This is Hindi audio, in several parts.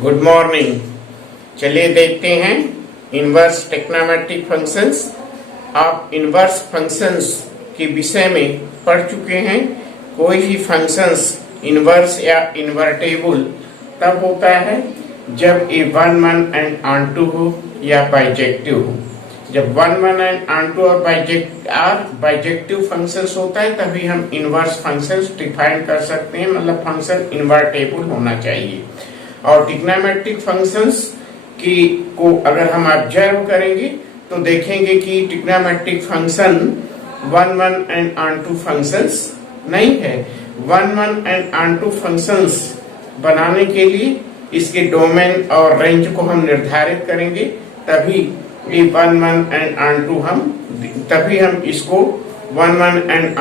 Good morning. चलिए देखते हैं इनवर्स ट्रिग्नोमेट्रिक फंक्शंस। आप इनवर्स फंक्शंस के विषय में पढ़ चुके हैं। कोई भी फंक्शंस इनवर्स या इन्वर्टेबल तब होता है जब ए वन वन एंड ऑनटू हो या बाइजेक्टिव हो। जब वन वन एंड ऑनटू और बाइजेक्टिव फंक्शंस होता है तभी हम इनवर्स फंक्शंस डिफाइन कर सकते हैं, मतलब फंक्शन इन्वर्टेबल होना चाहिए। और ट्रिग्नोमेट्रिक फंक्शंस की को अगर हम ऑब्जर्व करेंगे तो देखेंगे कि trigonometric function one one and onto functions नहीं है। One one and onto functions बनाने के लिए इसके डोमेन और रेंज को हम निर्धारित करेंगे, तभी ये वन वन एंड ऑनटू तभी हम इसको वन वन एंड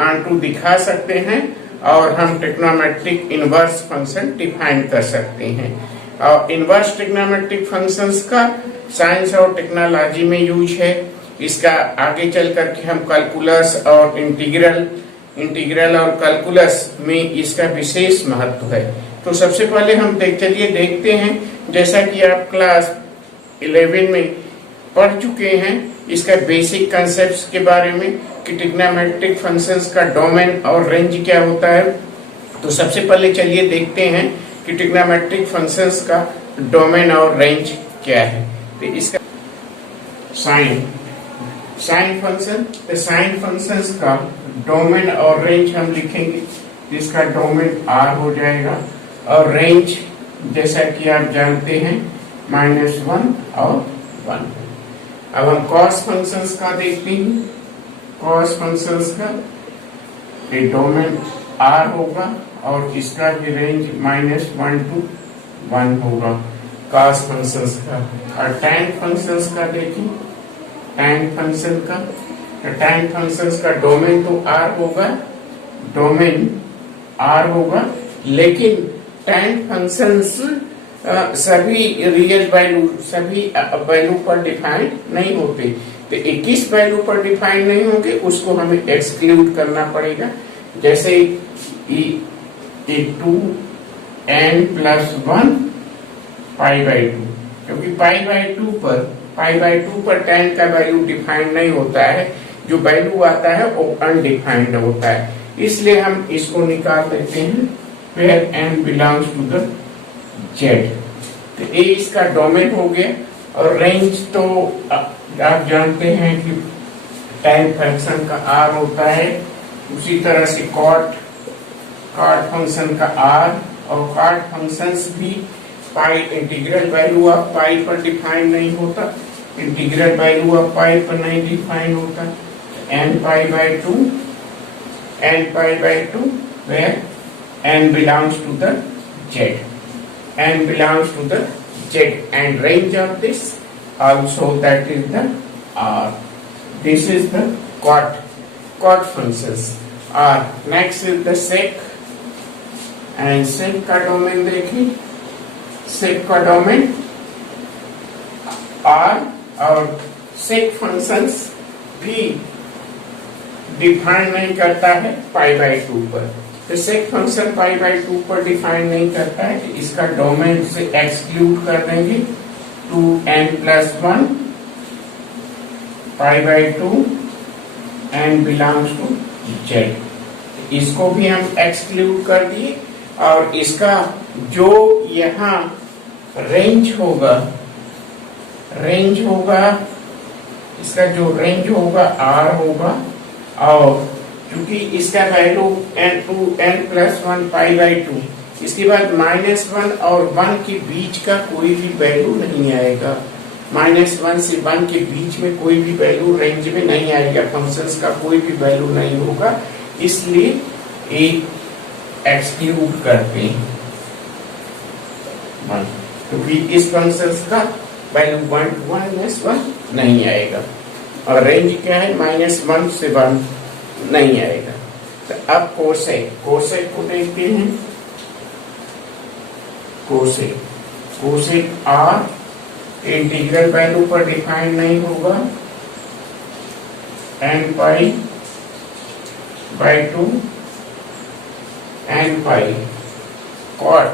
ऑनटू दिखा सकते हैं और हम ट्रिग्नोमेट्रिक इनवर्स फंक्शन डिफाइन कर सकते हैं। और इनवर्स ट्रिग्नोमेट्रिक फंक्शंस का साइंस और टेक्नोलॉजी में यूज है। इसका आगे चल करके हम कैलकुलस और इंटीग्रल और कैलकुलस में इसका विशेष महत्व है। तो सबसे पहले हम देखते हैं, जैसा कि आप क्लास 11 में पढ़ चुके हैं इसका बेसिक कॉन्सेप्ट्स के बारे में कि ट्रिग्नोमेट्रिक फंक्शंस का डोमेन और रेंज क्या होता है। तो सबसे पहले चलिए देखते हैं कि ट्रिग्नोमेट्रिक फंक्शंस का डोमेन और रेंज क्या है। तो इसका साइन फंक्शंस का डोमेन और रेंज हम लिखेंगे। इसका डोमेन r हो जाएगा और रेंज जैसा कि आप जानते हैं -1 और 1। अब हम कॉस फंक्शंस का देखते हैं। कॉस फंक्शंस का डोमेन r होगा और इसका भी रेंज -1 to 1 होगा कॉस फंक्शंस का। और tan फंक्शंस का देखें, tan फंक्शंस का डोमेन तो r होगा, लेकिन tan फंक्शंस सभी रियल वैल्यू पर डिफाइन नहीं होते। तो 21 वैल्यू पर डिफाइन नहीं होंगे, उसको हमें एक्सक्लूड करना पड़ेगा। जैसे 2n + 1 π/2, क्योंकि π/2 पर tan का वैल्यू डिफाइन नहीं होता है, जो वैल्यू आता है वो अनडिफाइंड होता है, इसलिए हम इसको निकाल देते हैं where n belongs to the z। तो ये इसका डोमेन हो गया। और रेंज तो आप जानते हैं कि tan फंक्शन का r होता है, उसी तरह से कॉट फंक्शन का r, और कॉट फंक्शंस भी पाई इंटीग्रल वैल्यू ऑफ पाई पर डिफाइन नहीं होता, इंटीग्रल वैल्यू ऑफ पाई पर नहीं डिफाइन होता। n π/2 where n belongs to the z and range of this also that is the r. This is the chord functions r. Next is the sec, and sec का डोमेन देखिए, sec का डोमेन r और sec फंक्शंस भी डिफाइन नहीं करता है π/2 पर। तो sec फंक्शन π/2 पर डिफाइन नहीं करता है, तो इसका डोमेन से एक्सक्लूड कर देंगे। 2n + 1 π/2 n belongs to z, इसको भी हम एक्सक्लूड कर दिए। और इसका जो यहाँ रेंज होगा, इसका जो रेंज होगा r होगा। और क्योंकि इसका वैल्यू n + 1 π/2, इसके बाद -1 और 1 के बीच का कोई भी वैल्यू नहीं आएगा। -1 से 1 के बीच में कोई भी वैल्यू रेंज में नहीं आएगा, फंक्शंस का कोई भी वैल्यू नहीं होगा, इसलिए एक एक्सक्लूड करते हैं। क्योंकि इस फंक्शंस का वैल्यू 1 नहीं आएगा, और रेंज क्या है -1 से 1 नहीं आएगा। तो अब कोसेक को देखते हैं। कोसेक r इंटीग्रल वैल्यू पर डिफाइन नहीं होगा, n π/2 n π cot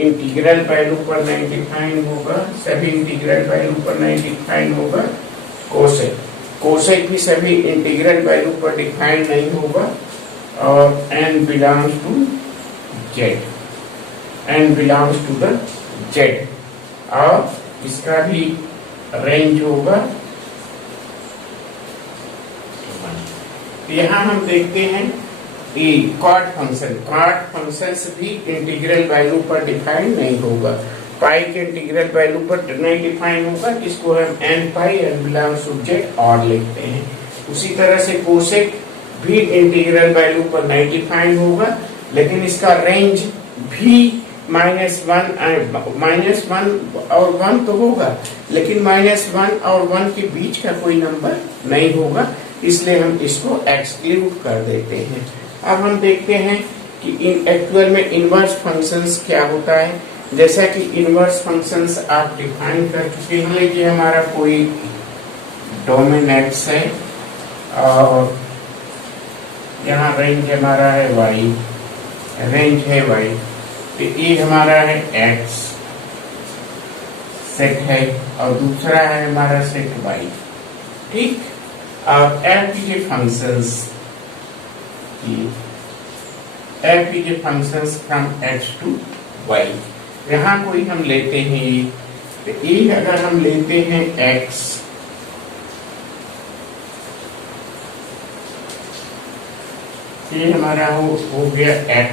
integral value पर नहीं डिफाइन होगा, सभी इंटीग्रल वैल्यू पर नहीं डिफाइन होगा। कोसेक भी सभी इंटीग्रल वैल्यू पर डिफाइन नहीं होगा। और n belongs to the z, और इसका भी रेंज होगा। यहाँ हम देखते हैं कि कॉट फंक्शन भी इंटीग्रल वैल्यू पर डिफाइन नहीं होगा, पाई के इंटीग्रल वैल्यू पर नहीं डिफाइन होगा, इसको हम n pi n belongs to z और लिखते हैं। उसी तरह से कोसेक भी इंटीग्रल वैल्यू पर नहीं डिफाइन होगा, लेकिन इसका रेंज भी -1 और 1 तो होगा, लेकिन -1 और 1 के बीच का कोई नंबर नहीं होगा, इसलिए हम इसको एक्सक्लूड कर देते हैं। अब हम देखते हैं कि एक्चुअल में इनवर्स फंक्शंस क्या होता है। जैसा कि इनवर्स फंक्शंस आप डिफाइन कर चुके हैं कि हमारा कोई डोमेन x है और यहाँ रेंज हमारा है y, तो ये हमारा है x सेट है और दूसरा है हमारा सेट y। ठीक, अब f के functions from x to y, यहाँ कोई हम लेते हैं तो ये अगर हम लेते हैं x, ये हमारा हो गया x,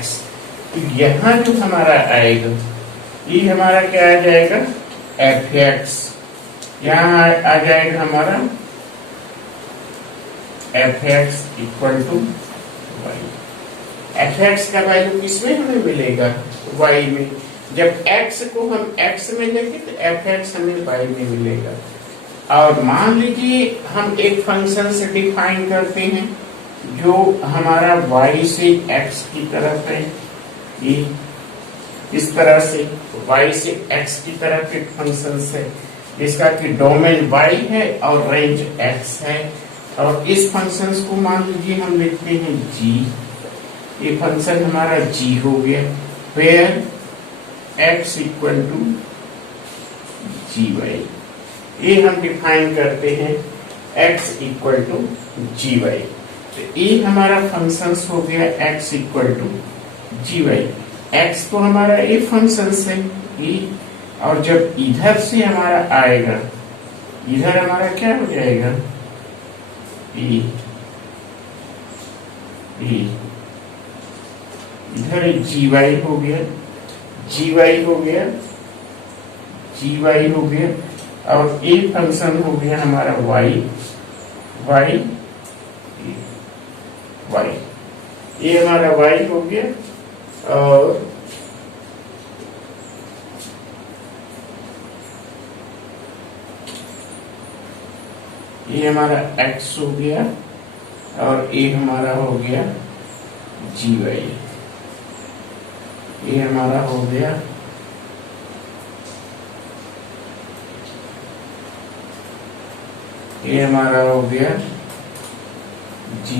तो यहाँ जो हमारा आएगा ये हमारा क्या आ जाएगा fx, यहाँ आ जाएगा हमारा fx equal to y। fx का वैल्यू किसमें हमें मिलेगा, y में। जब x को हम x में लेंगे तो fx हमें y में मिलेगा। और मान लीजिए हम एक फंक्शन से डिफाइन करते हैं जो हमारा y से x की तरफ है, ये इस तरह से y से x की तरफ एक फंक्शन है जिसका कि डोमेन y है और रेंज x है, और इस फंक्शन को मान लीजिए हम लिखते हैं g। ये फंक्शन हमारा g हो गया, where x equal to gy। ये हम डिफाइन करते हैं x इक्वल टू gy, तो ये हमारा फंक्शन हो गया x equal to gy। x तो हमारा ये फंक्शन है e, और जब इधर से हमारा आएगा, इधर हमारा क्या हो जाएगा e, इधर gy हो गया, और ये फंक्शन हो गया हमारा y, ये हमारा y हो गया, और ये हमारा x हो गया, और ये हमारा हो गया gy। ये हमारा हो गया gy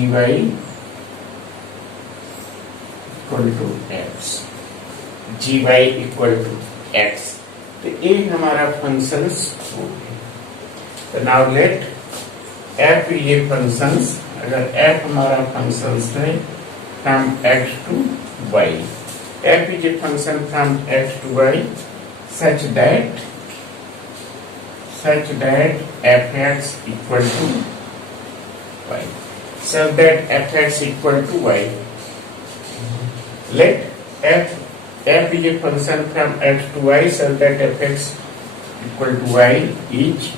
इक्वल टू x, तो ये हमारा फंक्शंस हो गए। तो नाउ लेट f ये फंक्शंस, अगर f हमारा फंक्शंस है from x to y, f is a function from x to y such that fx equal to y, such that fx equal to y। Let f is a function from x to y such that fx equal to y is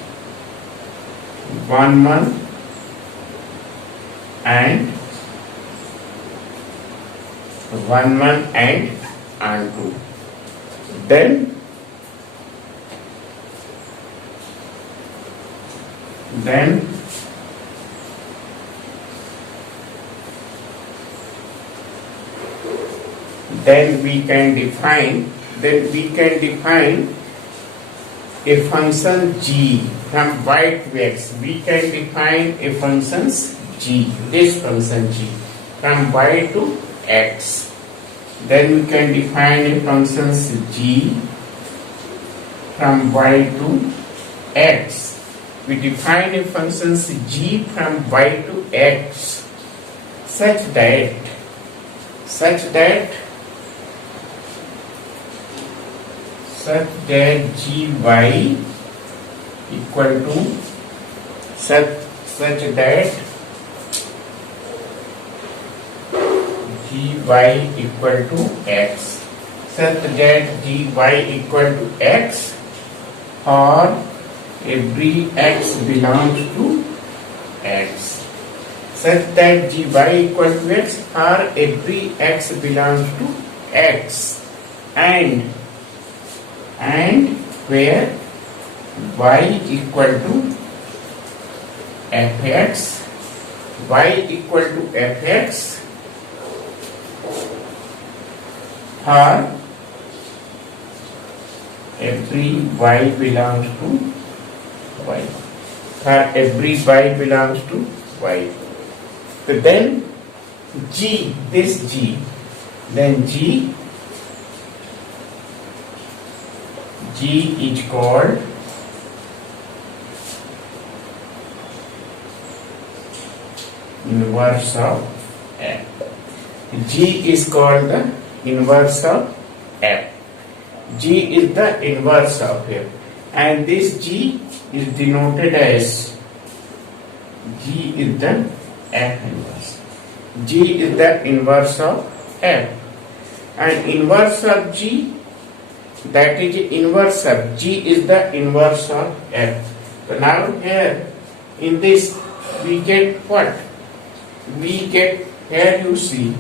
1 month and 2। Then we can define a function g from y to x. We can define a function g, this function g from y to x, then we can define a functions g from y to x. We define a functions g from y to x such that gy equal to such that gy equal to x, such that gy equal to x or every x belongs to x, such that gy equal to x or every x belongs to x, and where y equal to fx, y equal to fx or every y belongs to y, or every y belongs to y. So then g, this g, then g is called inverse of f. G is called the inverse of f. G is the inverse of f, and this g is denoted as g is the f inverse. G is the inverse of f, and inverse of g, that is inverse of g is the inverse of f. So now here in this we get what? We get, here you see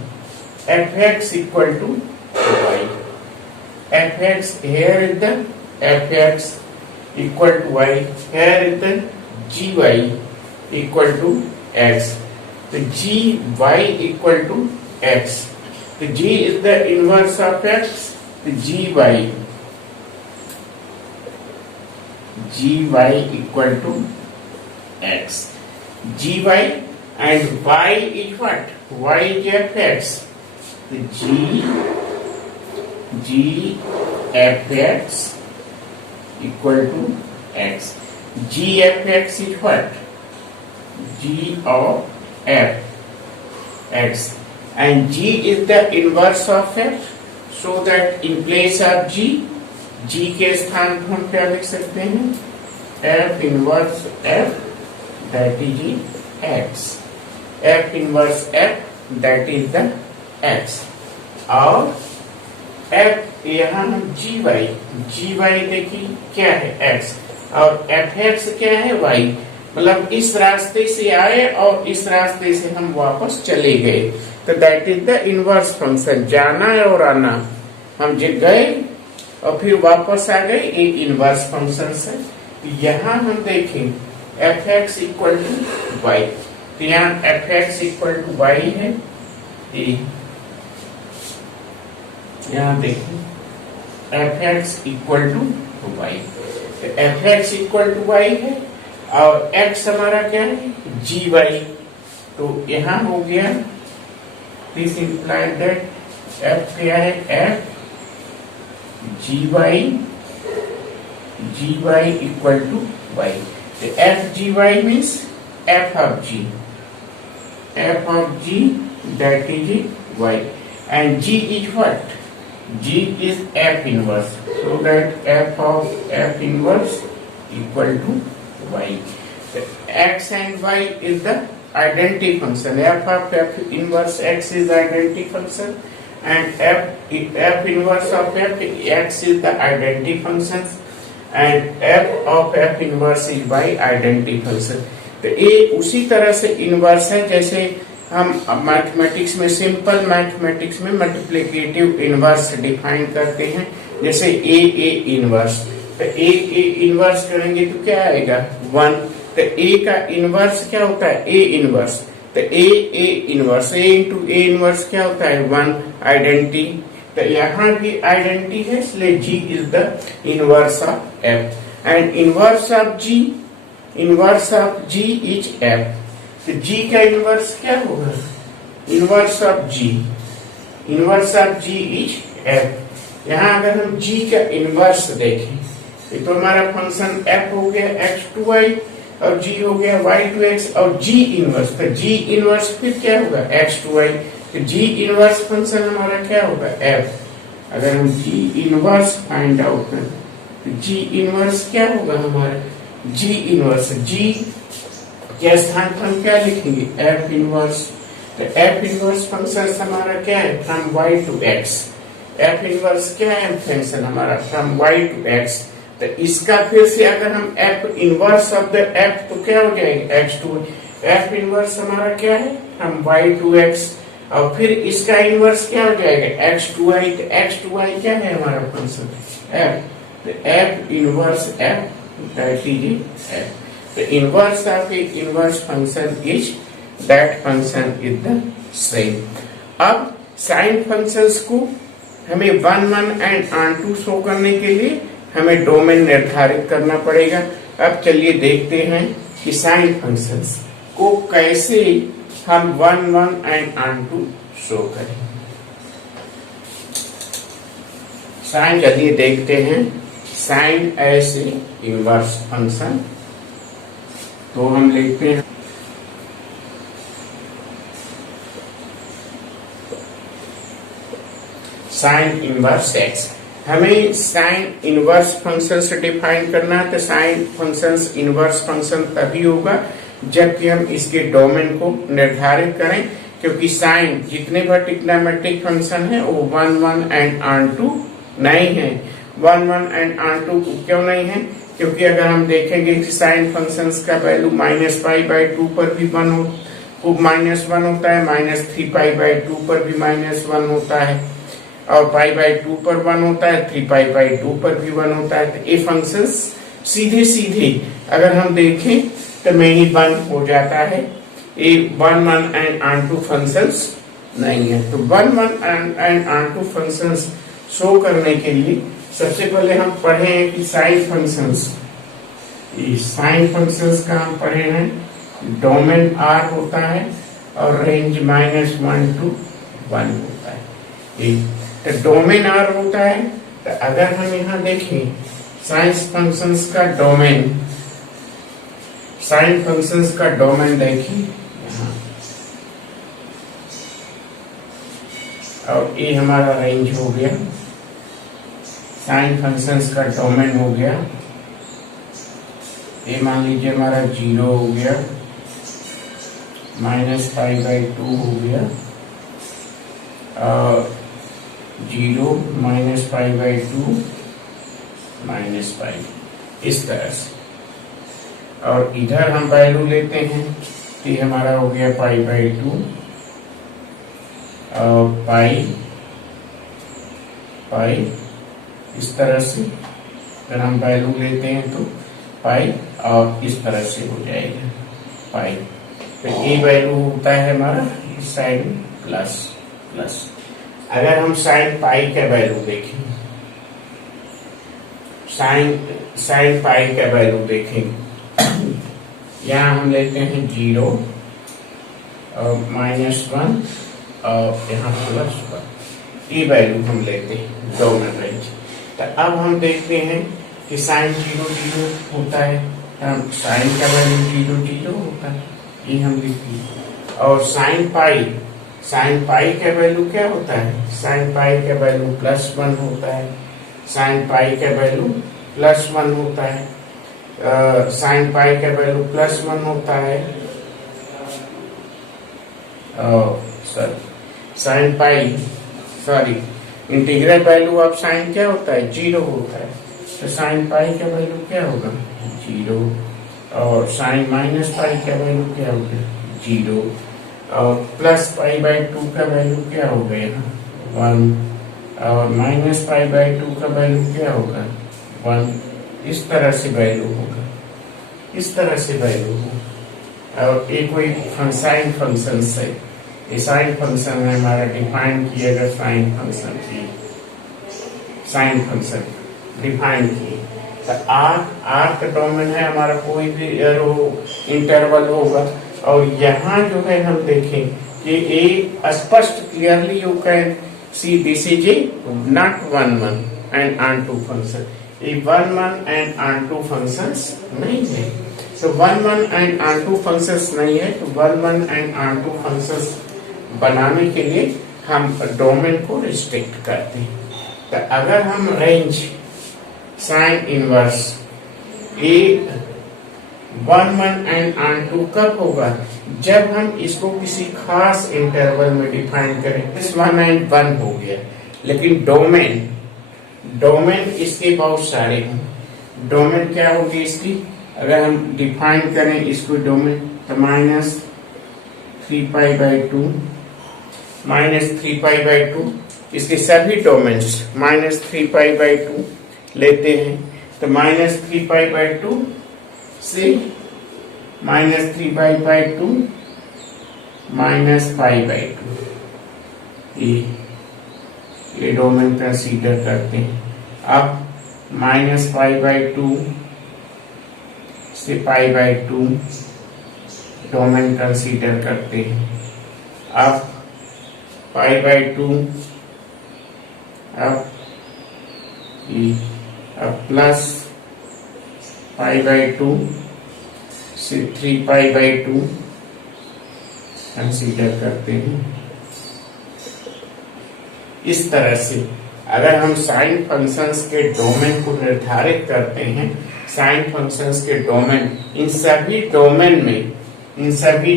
fx equal to y. Fx, here is the fx equal to y, here is the gy equal to x. The gy equal to x. The g is the inverse of x. The gy equal to x. Gy and y is what? Y is fx. The g fx equal to x. G fx is what? G of f x, and g is the inverse of f, so that in place of g के स्थान पर हम क्या लिख सकते हैं? f inverse f, that is x. f inverse f, that is the x. और f यहाँ हम gy देखिए क्या है? x, और fx क्या है? y. मतलब इस रास्ते से आए और इस रास्ते से हम वापस चले गए, तो that is the inverse function. जाना और आना, हम जब गए और फिर वापस आ गए, एक इनवर्स फंक्शन से. यहाँ हम देखें fx इक्वल टू वाई, तो यहाँ fx इक्वल टू वाई है. यहाँ देखें fx equal to y, fx equal to y है और x हमारा क्या है? gy. तो यहाँ हो गया, दिस इंप्लाइज दैट f क्या है? f gy equal to y. f gy means f of g, that is y, and g is what? G is f inverse, so that f of f inverse equal to y. The x and y is the identity function. F of f inverse x is the identity function, and f inverse of f x is the identity function, and f of f inverse is y identity function. तो ये उसी तरह से इनवर्स है जैसे हम मैथमेटिक्स में, सिंपल मैथमेटिक्स में मल्टीप्लिकेटिव इनवर्स डिफाइन करते हैं. जैसे ए इनवर्स, तो ए इनवर्स करेंगे तो क्या आएगा? 1. तो ए का इनवर्स क्या होता है? A inverse. तो A inverse, A into A inverse क्या होता है? 1 आइडेंटिटी. तो यहाँ भी आइडेंटिटी है, इसलिए G is the inverse of F, and inverse of G is F. तो जी का इनवर्स क्या होगा? Inverse of G inverse of G is F. यहाँ अगर हम जी का इनवर्स देखें तो हमारा फंक्शन एफ हो गया एक्स टू वाई और जी हो गया वाई टू एक्स और जी इनवर्स, तो जी इनवर्स फिर क्या होगा एक्स टू वाई, तो जी इनवर्स फंक्शन हमारा क्या होगा एफ। अगर हम जी इनवर्स फाइंड आउट करें तो जी इनवर्स क्या होगा हमारा, जी इनवर्स जी के स्थान पर हम क्या लिखेंगे एफ इनवर्स। तो एफ इनवर्स फंक्शन हमारा क्या है from y to x, f inverse क्या है फंक्शन हमारा फ्रॉम वाई टू एक्स। तो इसका फिर से अगर हम F inverse of the F तो क्या हो जाएगा एक्स टू, एफ इनवर्स हमारा क्या है फ्रॉम वाई टू एक्स और फिर इसका इनवर्स क्या हो जाएगा एक्स टू वाई। तो एक्स टू वाई क्या है हमारा फंक्शन एफ, तो f inverse f that is F. तो inverse of a inverse function is that function is the same. अब साइन फंक्शंस को हमें 1 1 एंड ऑन 2 शो करने के लिए हमें डोमेन निर्धारित करना पड़ेगा। अब चलिए देखते हैं कि साइन फंक्शंस को कैसे हम 1 1 एंड ऑन 2 शो करें। साइन चलिए देखते हैं sine as a inverse function. तो हम लिखते हैं साइन इनवर्स एक्स। हमें साइन इनवर्स फंक्शन से डिफाइन करना है, तो साइन फंक्शंस इनवर्स फंक्शन तभी होगा जबकि हम इसके डोमेन को निर्धारित करें, क्योंकि साइन जितने भी ट्रिग्नोमेट्रिक फंक्शन है वो 1 1 एंड ऑन 2 नहीं है। 1 1 एंड ऑन 2 क्यों नहीं है, क्योंकि अगर हम देखेंगे कि साइन फंक्शंस का वैल्यू -π/2 पर भी -1 होता है, -3π/2 पर भी -1 होता है और π/2 पर 1 होता है, 3π/2 पर भी 1 होता है। तो ये फंक्शंस सीधे सीधे अगर हम देखें तो मेनी 1 हो जाता है, ये 1 1 एंड ऑन 2 फंक्शंस नहीं है। तो 1 1 एंड ऑन 2 फंक्शंस शो करने के लिए सबसे पहले हम पढ़े हैं कि साइन फंक्शंस का हम पढ़े हैं डोमेन R होता है और रेंज -1 to 1 होता है। तो डोमेन R होता है, तो अगर हम यहाँ देखें साइन फंक्शंस का डोमेन देखें यहाँ, और ये हमारा रेंज हो गया, साइन फंक्शंस का डोमेन हो गया, ये मान लीजिए हमारा 0 हो गया, -π/2 हो गया और 0 -π/2 -π इस तरह से। और इधर हम वैल्यू लेते हैं तो ये हमारा हो गया π/2 और पाई इस तरह से। अगर हम वैल्यू लेते हैं तो पाई और इस तरह से हो जाएगा पाई। तो ये वैल्यू होता है हमारा साइन प्लस। अगर हम साइन पाई का वैल्यू देखें, साइन पाई का वैल्यू देखें, यहाँ हम लेते हैं 0 और -1 और यहाँ +1, ये वैल्यू हम लेते हैं डोमेन रेंज। तो अब हम देखते हैं कि साइन 0 0 होता है, साइन का वैल्यू 0 0 होता है, ये हम लिखते हैं। और साइन पाई का वैल्यू क्या होता है, साइन पाई का वैल्यू +1 होता है, साइन पाई का वैल्यू +1 होता है, साइन पाई का वैल्यू +1 होता है, इंटीग्रल वैल्यू ऑफ साइन क्या होता है 0 होता है। तो साइन पाई का वैल्यू क्या होगा 0 और साइन -पाई का वैल्यू क्या होगा 0 और +π/2 का वैल्यू क्या हो गया 1 और -π/2 का वैल्यू क्या होगा 1। इस तरह से वैल्यू होगा, इस तरह से वैल्यू होगा। और एक कोई साइन फंक्शन से, ये साइन फंक्शन है हमारा डिफाइन किया गया, साइन फंक्शन डिफाइन किए। तो आर का डोमेन है हमारा, कोई भी इंटरवल होगा। और यहाँ जो है हम देखें कि एक स्पष्ट clearly you can See, this is a not 1 1 and onto function. ये 1 1 and onto functions नहीं है. So 1 1 and onto functions नहीं है, तो 1 1 and onto functions बनाने के लिए हम डोमेन को रिस्ट्रिक्ट करते हैं. तो अगर हम range sine inverse A 1 1 and onto कब होगा? जब हम इसको किसी खास इंटरवल में डिफाइन करें. इस 1 and 1 हो गया, लेकिन डोमेन इसके बहुत सारे हैं. डोमेन क्या होगी इसकी? अगर हम डिफाइन करें इसको डोमेन, तो -3π/2 इसके सभी डोमेन्स -3π/2 लेते हैं. तो -3π/2 से -3π/2 -π/2 ये डोमेन कंसीडर करते हैं. अब -π/2 से π/2 डोमेन कंसीडर करते हैं. अब π/2 अब प्लस π/2 से 3π/2 कंसीडर करते हैं. इस तरह से अगर हम साइन फंक्शंस के डोमेन को निर्धारित करते हैं, साइन फंक्शंस के डोमेन इन सभी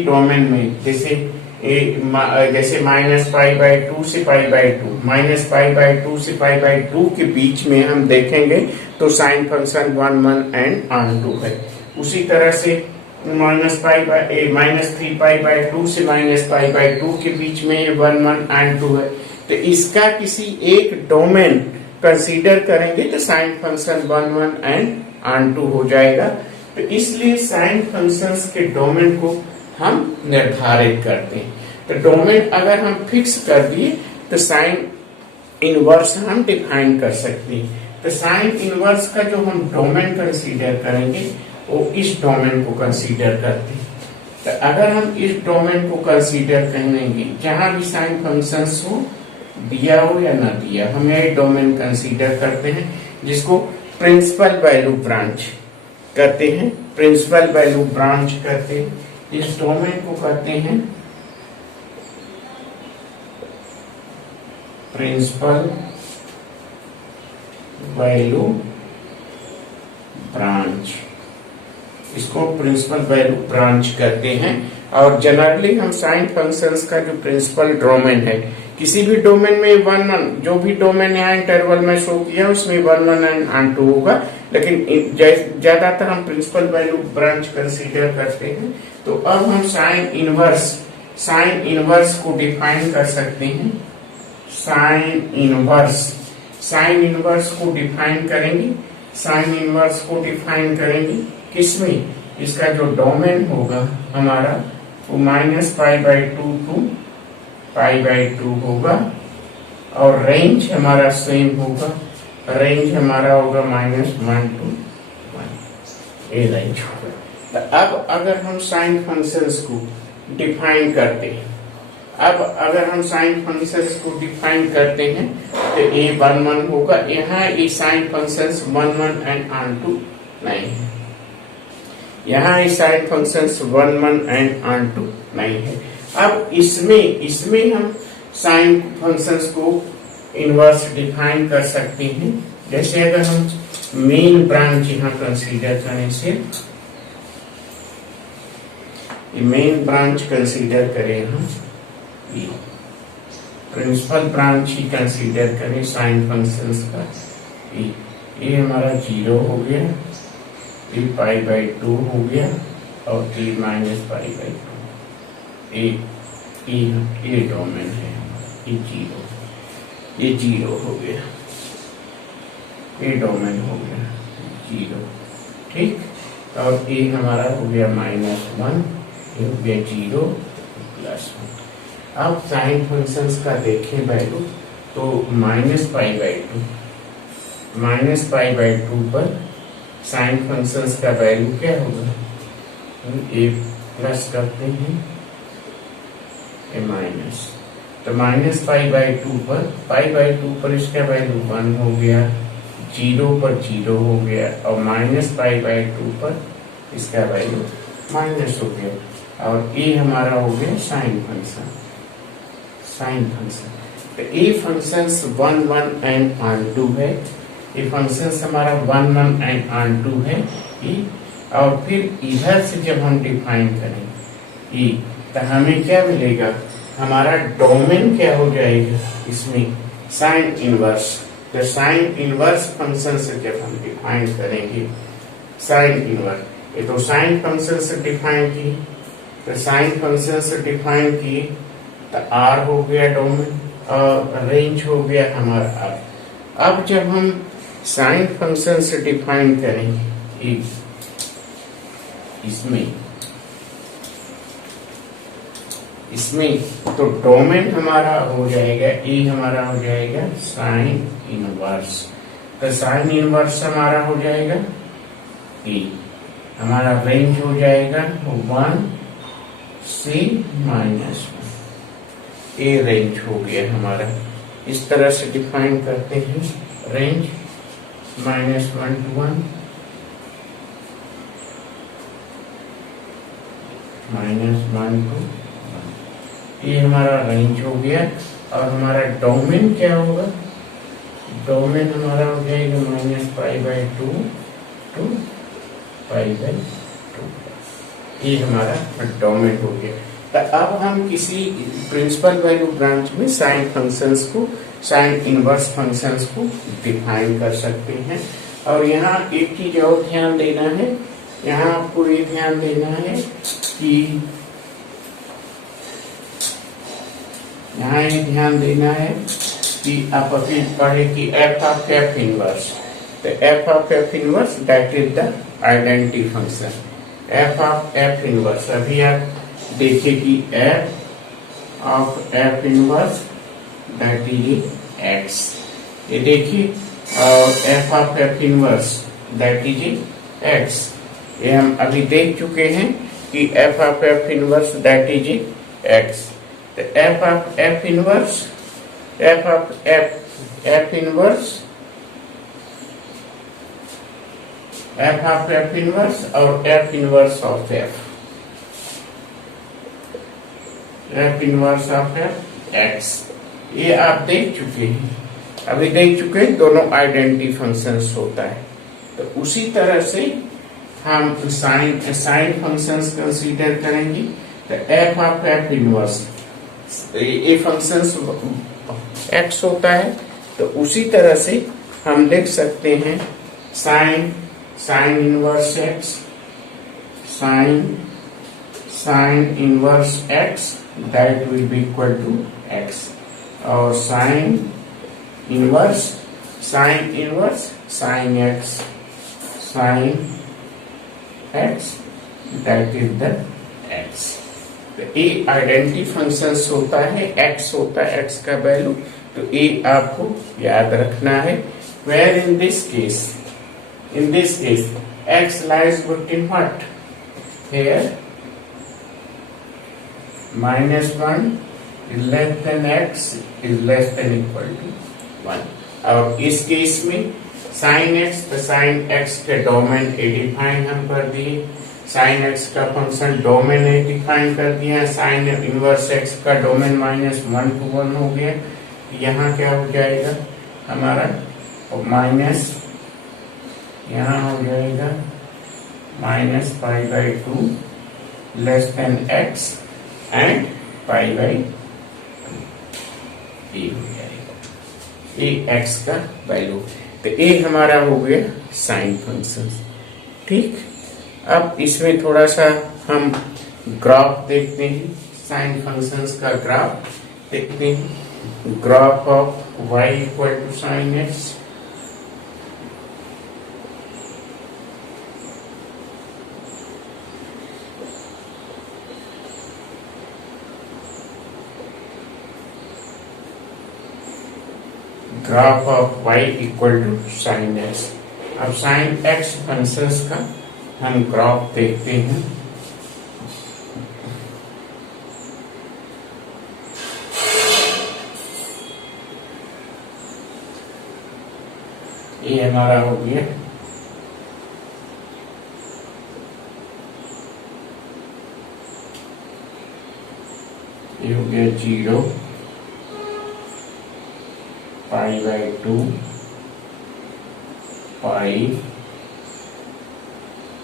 डोमेन में जैसे -π/2 से π/2 -π/2 से π/2 के बीच में हम देखेंगे तो साइन फंक्शन 1 1 एंड onto है. उसी तरह से -3π/2 से -π/2 के बीच में 1 1 onto है. तो इसका किसी एक डोमेन कंसीडर करेंगे तो साइन फंक्शन 1 1 एंड onto हो जाएगा. तो इसलिए साइन फंक्शंस के डोमेन को हम निर्धारित करते हैं. तो डोमेन अगर हम फिक्स कर दिए तो साइन इनवर्स हम डिफाइन कर सकते हैं. तो साइन इनवर्स का जो हम डोमेन कंसीडर करेंगे वो इस डोमेन को कंसीडर करते हैं. तो अगर हम इस डोमेन को कंसीडर करेंगे, जहां भी साइन फंक्शंस हो, दिया हो या ना दिया, हम ये डोमेन कंसीडर करते हैं, जिसको प्रिंसिपल वैल्यू ब्रांच करते हैं. प्रिंसिपल वैल्यू ब्रांच करते हैं. इस डोमेन को कहते हैं प्रिंसिपल वैल्यू ब्रांच. इसको प्रिंसिपल वैल्यू ब्रांच करते हैं. और जनरली हम साइन फंक्शंस का जो प्रिंसिपल डोमेन है, किसी भी डोमेन में 1 1, जो भी डोमेन यहाँ इंटरवल में शो किया उसमें 1 1 एंड onto होगा, लेकिन ज्यादातर हम प्रिंसिपल वैल्यू ब्रांच कंसीडर करते हैं. तो अब हम साइन इनवर्स को डिफाइन कर सकते हैं. साइन इनवर्स को डिफाइन करेंगे. साइन इनवर्स को डिफाइन करेंगे किसमें? इसका जो डोमेन होगा हमारा वो -π/2 to π/2 होगा, और रेंज हमारा सेम होगा. रेंज हमारा होगा -1 to 1. ये रेंज होगा. तो अब अगर हम साइन फंक्शंस को डिफाइन करते हैं, तो ये 1 1 होगा. यहाँ ये साइन फंक्शंस 1 1 एंड onto नहीं है. यहाँ ये साइन फंक्शंस 1 1 एंड onto नहीं है. अब इसमें हम साइन फंक्शंस को इनवर्स डिफाइन कर सकते हैं. जैसे अगर हम मेन ब्रांच यहाँ कंसीडर करें, से मेन ब्रांच कंसीडर करें, हम प्रिंसिपल ब्रांच ही कंसीडर करें साइन फंक्शंस का. ये हमारा 0 हो गया, ये π/2 हो गया, और ये -π/2. ये डोमेन है. ये 0 हो गया. ये डोमेन हो गया 0. ठीक. और ये हमारा हो गया -1, ये हो गया 0 +1. अब साइन फंक्शंस का देखें वैल्यू, तो -π/2 पर साइन फंक्शंस का वैल्यू क्या होगा? हम a प्लस करते हैं, a माइनस. तो माइनस पाई बाई 2 पर इसका वैल्यू 1 हो गया, 0 पर 0 हो गया, और माइनस पाई बाई 2 पर इसका वैल्यू माइनस हो गया, और ये हमारा हो गया साइन फंक्शन। तो ये फंक्शंस 1 1 एंड ऑन 2 है, ये फंक्शंस हमारा 1 1 एंड ऑन 2 है ये। और फिर इधर से जब हम डिफाइन करें ये, तो हमें क्या मिलेगा, हमारा डोमेन क्या हो जाएगा इसमें, साइन इनवर्स। तो साइन इनवर्स फंक्शन से जब हम डिफाइन करेंगे साइन इनवर्स, ये तो साइन फंक्शन से डिफाइन की, तो साइन फंक्शन से डिफाइन की तो आर हो गया डोमेन और रेंज हो गया हमारा आर। अब जब हम साइन फंक्शन से डिफाइन करेंगे इसमें तो डोमेन हमारा हो जाएगा, ए हमारा हो जाएगा साइन इनवर्स। तो साइन इनवर्स हमारा हो जाएगा ए, हमारा रेंज हो जाएगा 1 से -1, ए रेंज हो गया हमारा। इस तरह से डिफाइन करते हैं रेंज -1 to 1, -1 to 1, ये हमारा रेंज हो गया। और हमारा डोमेन क्या होगा, डोमेन हमारा हो जाएगा -π/2 to π/2, ये हमारा डोमेन हो गया। तो अब हम किसी प्रिंसिपल वैल्यू ब्रांच में साइन फंक्शंस को, साइन इनवर्स फंक्शंस को डिफाइन कर सकते हैं। और यहाँ एक चीज और ध्यान देना है, यहाँ आपको ये ध्यान देना है कि यहाँ ये ध्यान देना है कि आप अभी पढ़े कि एफ ऑफ एफ इनवर्स, तो f of f inverse that is the identity function. F of f inverse, अभी आप देखिए कि f of f inverse that is x, ये देखिए, और f of f inverse that is x, ये हम अभी देख चुके हैं कि f of f inverse that is x. तो f of f inverse, f of f inverse, f of f inverse और F inverse of F, F inverse of F x, ये आप देख चुके हैं, अभी देख चुके हैं, दोनों आइडेंटिटी फंक्शंस होता है। तो उसी तरह से हम साइन फंक्शंस कंसीडर करेंगे। तो एफ ऑफ एफ इनवर्स, ये फंक्शंस एक्स होता है, तो उसी तरह से हम लिख सकते हैं sine inverse x, sine inverse x that will be equal to x, और sine inverse sine x that is the x. तो ए आइडेंटिटी फंक्शंस होता है, एक्स होता है एक्स का वैल्यू, तो ए आपको याद रखना है। Where in this case x lies between what, here -1 is less than x is less than equal to 1। और इस केस में साइन एक्स, तो साइन एक्स के डोमेन ए डिफाइन हम कर दिए, साइन एक्स का फंक्शन डोमेन ए डिफाइन कर दिया, साइन इनवर्स एक्स का डोमेन -1 to 1 हो गया। यहाँ क्या हो जाएगा हमारा, माइनस यहाँ हो जाएगा -π/2 लेस देन एक्स एंड π/2, ए हो जाएगा, ए एक्स का वैल्यू। तो ए हमारा हो गया साइन फंक्शन। ठीक, अब इसमें थोड़ा सा हम ग्राफ देखते हैं, साइन फंक्शंस का ग्राफ देखते हैं। Graph of y equal to sine x, graph of y equal to sine x. अब साइन एक्स फंक्शंस का हम ग्राफ देखते हैं। ये हमारा हो गया ये हो गया 0 π/2 पाई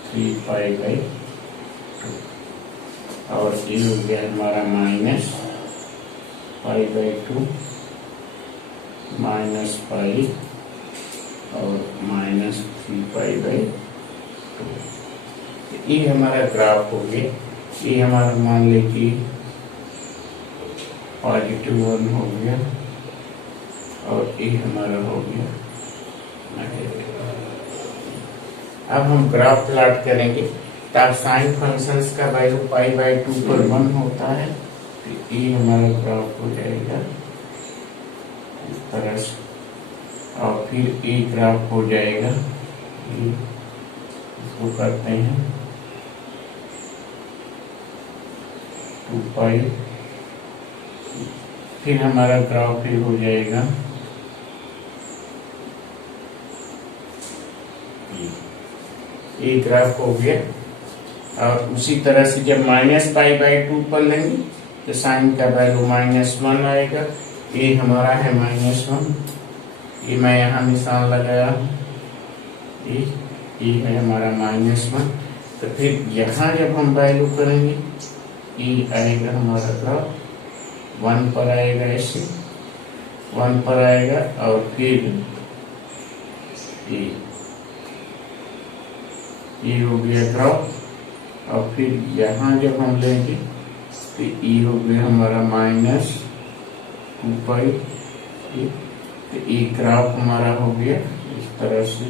3π/2 और ये हो गया हमारा माइनस π/2 माइनस पाई और माइनस 3π/2। ये हमारा ग्राफ हो गया। ये हमारा मान ले कि +1 हो गया और ये हमारा हो गया नेगेटिव। अब हम ग्राफ प्लॉट करेंगे। तब साइन फंक्शंस का वैल्यू π/2 पर 1 होता है तो ये हमारा ग्राफ हो जाएगा इस तरह से, और फिर ये ग्राफ हो जाएगा ये, इसको करते हैं 2π, फिर हमारा ग्राफ फिर हो जाएगा ये ग्राफ हो गया। और उसी तरह से जब -π/2 पर लेंगे तो साइन का वैल्यू -1 आएगा। ये हमारा है -1, ये मैं यहाँ निशान लगाया ये है हमारा -1। तो फिर यहाँ जब हम वैल्यू करेंगे ये आएगा हमारा ग्राफ 1 पर आएगा, ऐसे 1 पर आएगा। और फिर ये हो गया ग्राफ। और फिर यहाँ जब हम लेंगे तो ये हो गया हमारा -2π। तो ये ग्राफ हमारा हो गया इस तरह से,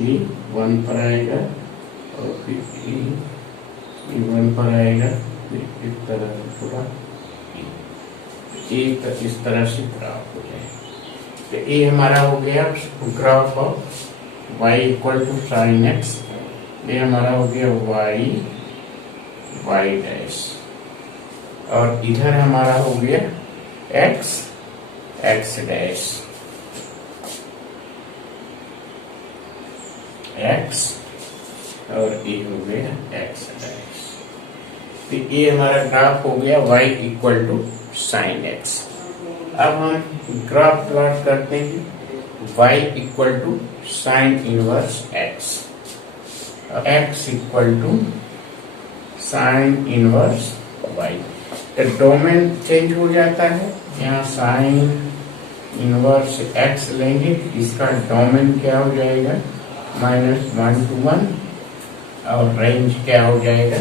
ये 1 पर आएगा और फिर ये 1 पर आएगा, फिर इस तरह से पूरा एक इस तरह से ग्राफ हो जाएगा। तो ये हमारा हो गया graph of y = sin x। ये हमारा हो गया y डैश, और इधर हमारा हो गया x डैश, x और ये हो गया x डैश। तो ये हमारा ग्राफ हो गया y = sin x। अब हम ग्राफ प्लॉट करते हैं y = sin inverse x, x = sin inverse y। तो डोमेन चेंज हो जाता है। यहाँ sin इनवर्स x लेंगे, इसका डोमेन क्या हो जाएगा -1 to 1, और रेंज क्या हो जाएगा,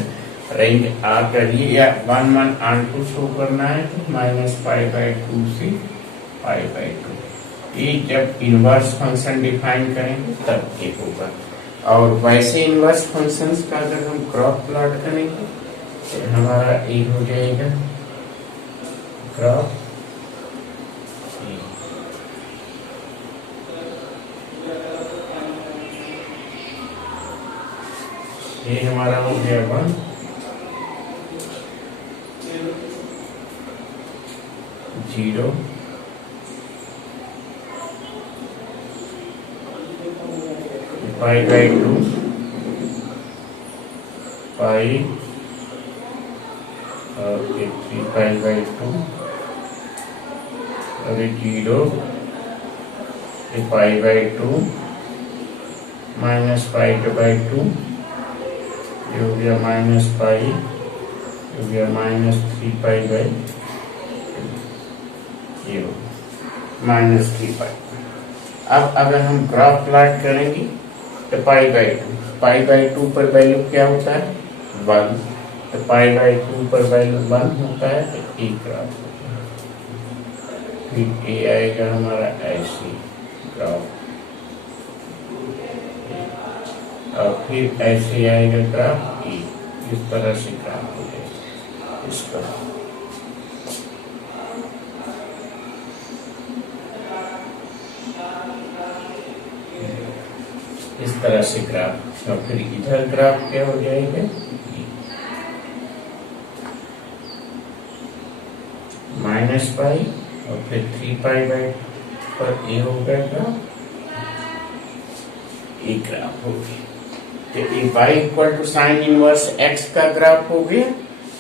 रेंज R करिए या 1 1 R2 शो करना है तो -π/2 से π/2। ये जब इनवर्स फंक्शन डिफाइन करेंगे तब ये होगा। और वैसे इनवर्स फंक्शंस का अगर हम ग्राफ प्लॉट करेंगे तो हमारा ये हो जाएगा ग्राफ ये हमारा हो गया 1 0 π/2 पाई और 3π/2 और 0 π/2 -π/2 ये हो गया -π, ये हो गया -3π/2 ये हो -3π। अब अगर हम ग्राफ प्लॉट करेंगे तो π/2 पर वैल्यू क्या होता है 1, तो π/2 पर वैल्यू 1 होता है तो ये ग्राफ होता है। फिर ये आएगा हमारा ऐसे ग्राफ, और फिर ऐसे आएगा ग्राफ ये, इस तरह से ग्राफ हो जाएगा इसका। इस तरह से ग्राफ, और फिर इधर ग्राफ क्या हो जाएगा -π और फिर 3π पर ये हो गया ग्राफ, ये ग्राफ हो गया। तो ये y equal to sine inverse x का ग्राफ हो गया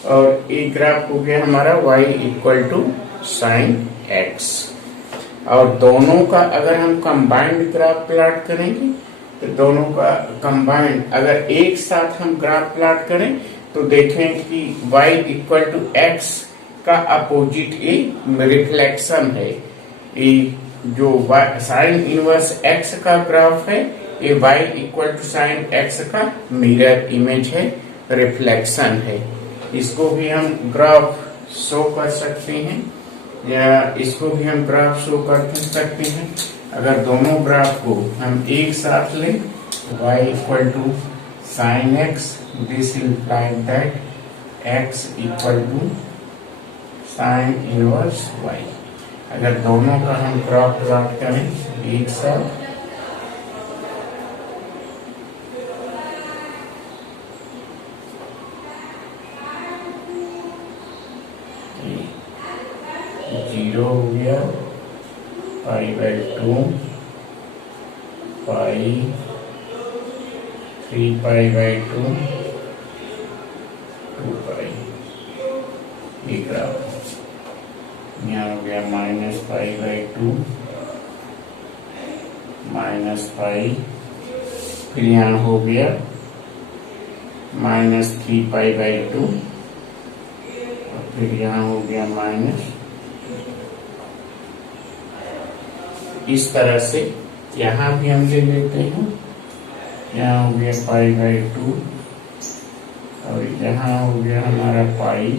और ये ग्राफ हो गया हमारा y equal to sine x। और दोनों का अगर हम कंबाइंड ग्राफ प्लॉट करेंगे तो दोनों का कंबाइंड अगर एक साथ हम ग्राफ प्लॉट करें तो देखें कि y इक्वल टू x का अपोजिट ये रिफ्लेक्शन है। ये जो साइन इनवर्स x का ग्राफ है ये y equal to sine x का मिरर इमेज है, रिफ्लेक्शन है। इसको भी हम ग्राफ शो कर सकते हैं या इसको भी हम ग्राफ शो कर सकते हैं। अगर दोनों ग्राफ को हम एक साथ लें तो y equal to sine x, this implies that x equal to sine inverse y। अगर दोनों का हम ग्राफ प्लॉट करें एक साथ जीरो हो गया, pi by 2, pi 3 pi by 2, 2 पाई, ये ग्राफ यहाँ हो गया minus pi by 2, minus pi, फिर यहाँ हो गया माइनस 3 पाई बाई 2, और फिर यहाँ हो गया माइनस। इस तरह से यहाँ भी हम ले लेते हैं, यहाँ हो गया पाई बाई 2 और यहाँ हो गया हमारा पाई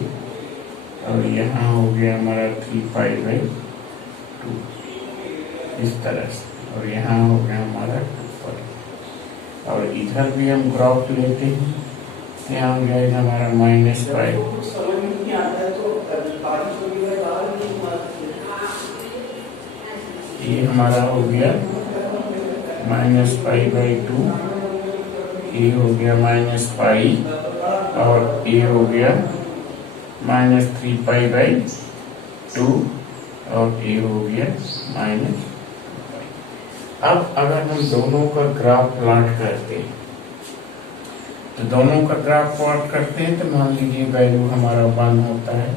और यहाँ हो गया हमारा 3 पाई बाई 2, इस तरह से। और यहाँ हो गया हमारा 2 पाई और इधर भी हम ग्राफ लेते हैं, यहाँ हो जाएगा हमारा माइनस पाई। ये हमारा हो गया माइनस पाई बाई 2, ये हो गया माइनस पाई और ये हो गया माइनस 3 पाई बाई 2 और ये हो गया माइनस। अब अगर हम दोनों का ग्राफ प्लॉट करते हैं तो दोनों का ग्राफ प्लॉट करते हैं तो मान लीजिए वैल्यू हमारा 1 होता है।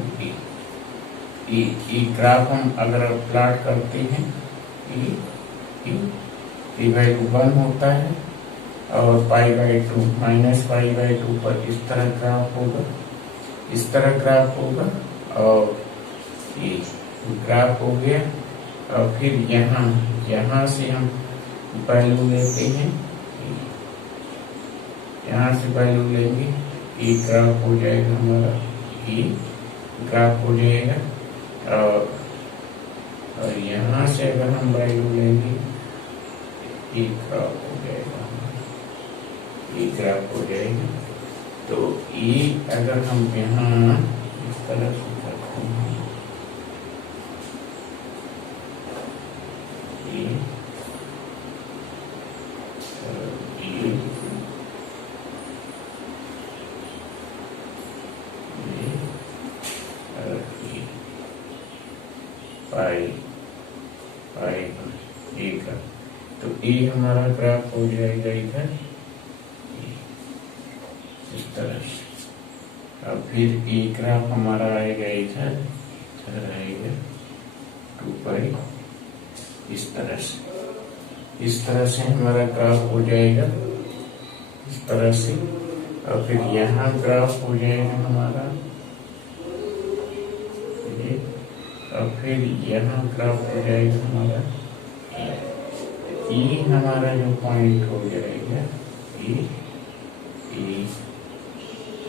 ये ग्राफ हम अगर प्लॉट करते हैं ये वैल्यू 1 होता है और pi by 2 minus pi by 2 पर इस तरह ग्राफ होगा, इस तरह ग्राफ होगा और ये ग्राफ हो गया। और फिर यहाँ से हम वैल्यू लेते हैं, यहाँ से वैल्यू लेंगे, ये ग्राफ हो जाएगा हमारा, ये ग्राफ हो जाएगा। और यहाँ से अगर हम वैल्यू लेंगे ये ग्राफ हो जाएगा, ये ग्राफ हो जाएगा। तो ये अगर हम यहाँ इस तरह से करते हैं, ये पाई पाई ए का, तो ये हमारा ग्राफ हो जाएगा इधर इस तरह से। अब फिर ए ग्राफ हमारा आएगा इधर, इधर आएगा 2 पाई इस तरह से। इस तरह से हमारा ग्राफ हो जाएगा इस तरह से। और फिर यहाँ ग्राफ हो जाएगा हमारा ये, और फिर यहाँ ग्राफ हो जाएगा हमारा ये हमारा जो पॉइंट हो जाएगा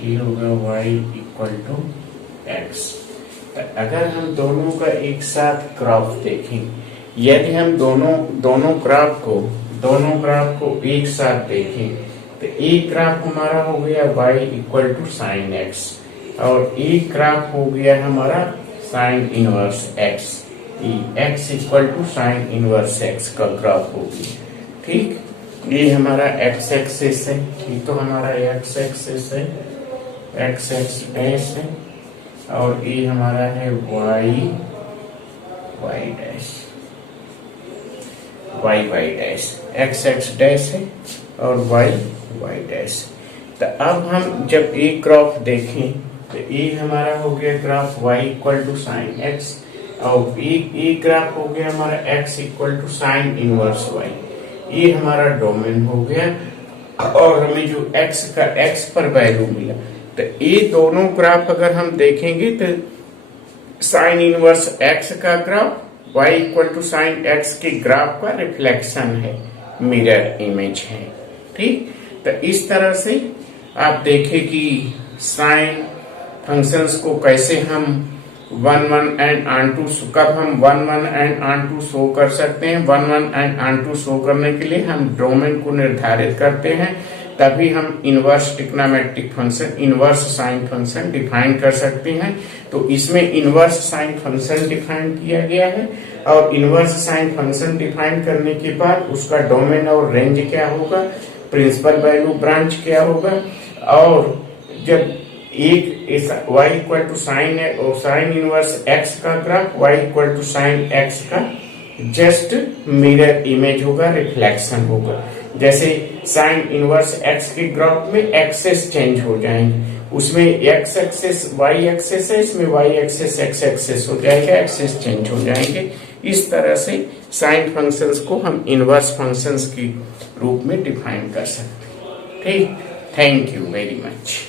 ये होगा y इक्वल टू x। अगर हम दोनों का एक साथ ग्राफ देखें, यदि हम दोनों ग्राफ को एक साथ देखें तो एक ग्राफ हमारा हो गया y equal to sine x और एक ग्राफ हो गया हमारा sine inverse x। x equal to sine inverse x का ग्राफ हो गया। ठीक, ये हमारा x एक्सिस है, ये तो हमारा x एक्सिस है, x डैश है और ये हमारा है y dash. Y y dash, x x dash है और वाई वाई डैश। तो अब हम जब ए ग्राफ देखें तो ए हमारा हो गया graph y equal to sine x और ए ग्राफ हो गया हमारा x equal to sine inverse y। ये हमारा डोमेन हो गया और हमें जो x का x पर वैल्यू मिला। तो ये दोनों ग्राफ अगर हम देखेंगे तो साइन इनवर्स x का graph y equal to sine x के ग्राफ का रिफ्लेक्शन है, मिरर इमेज है। ठीक, तो इस तरह से आप देखें कि साइन फंक्शंस को कैसे हम 1 1 एंड ऑन कब हम 1 1 एंड ऑन शो कर सकते हैं। 1 1 एंड ऑन शो करने के लिए हम डोमेन को निर्धारित करते हैं, तभी हम inverse trigonometric function, inverse sine function define कर सकते हैं। तो इसमें इनवर्स साइन फंक्शन डिफाइन किया गया है और इनवर्स साइन फंक्शन डिफाइन करने के बाद उसका डोमेन और रेंज क्या होगा, प्रिंसिपल वैल्यू ब्रांच क्या होगा, और जब एक y इक्वल टू साइन है और साइन इनवर्स x का graph y equal to sine x का जस्ट मिरर इमेज होगा, रिफ्लेक्शन होगा। जैसे साइन इनवर्स x के ग्राफ में एक्सेस चेंज हो जाएंगे, उसमें x एक्सेस y एक्सेस है, इसमें y एक्सेस x एक्सेस हो जाएगा, एक्सेस चेंज हो जाएंगे। इस तरह से साइन फंक्शंस को हम इनवर्स फंक्शंस के रूप में डिफाइन कर सकते हैं। ठीक, थैंक यू वेरी मच।